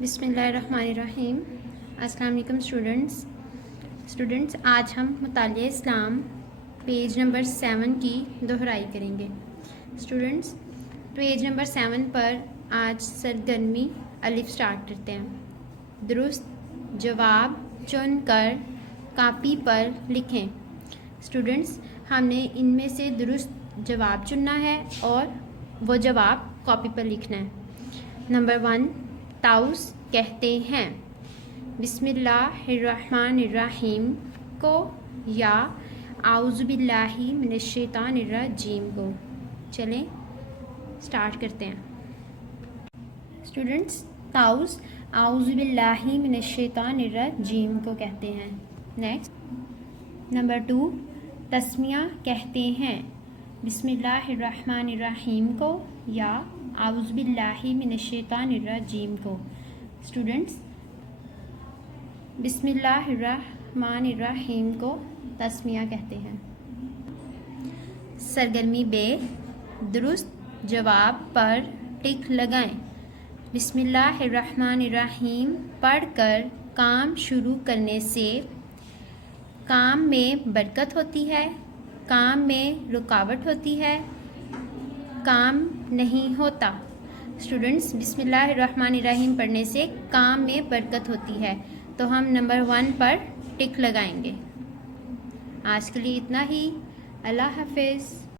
بسم اللہ الرحمن الرحیم۔ السلام علیکم اسٹوڈنٹس، آج ہم مطالعہ اسلام پیج نمبر 7 کی دہرائی کریں گے۔ اسٹوڈنٹس، پیج نمبر 7 پر آج سرگرمی الف سٹارٹ کرتے ہیں۔ درست جواب چن کر کاپی پر لکھیں۔ اسٹوڈنٹس، ہم نے ان میں سے درست جواب چننا ہے اور وہ جواب کاپی پر لکھنا ہے۔ نمبر 1، طاؤس کہتے ہیں بسم اللہ الرحمن الرحیم کو یا اعوذ باللہ من الشیطان الرجیم کو۔ چلیں سٹارٹ کرتے ہیں۔ اسٹوڈنٹس، طاؤس اعوذ باللہ من الشیطان الرجیم کو کہتے ہیں۔ نیکسٹ، نمبر 2، تسمیہ کہتے ہیں بسم اللہ الرحمن الرحیم کو یا اعوذ باللہ من الشیطان الرجیم کو۔ اسٹوڈنٹس، بسم اللہ الرحمن الرحیم کو تسمیہ کہتے ہیں۔ سرگرمی بے، درست جواب پر ٹک لگائیں۔ بسم اللہ الرحمن الرحیم پڑھ کر کام شروع کرنے سے کام میں برکت ہوتی ہے، کام میں رکاوٹ ہوتی ہے، کام نہیں ہوتا۔ اسٹوڈنٹس، بسم اللہ الرحمن الرحیم پڑھنے سے کام میں برکت ہوتی ہے، تو ہم نمبر 1 پر ٹک لگائیں گے۔ آج کے لیے اتنا ہی۔ اللہ حافظ۔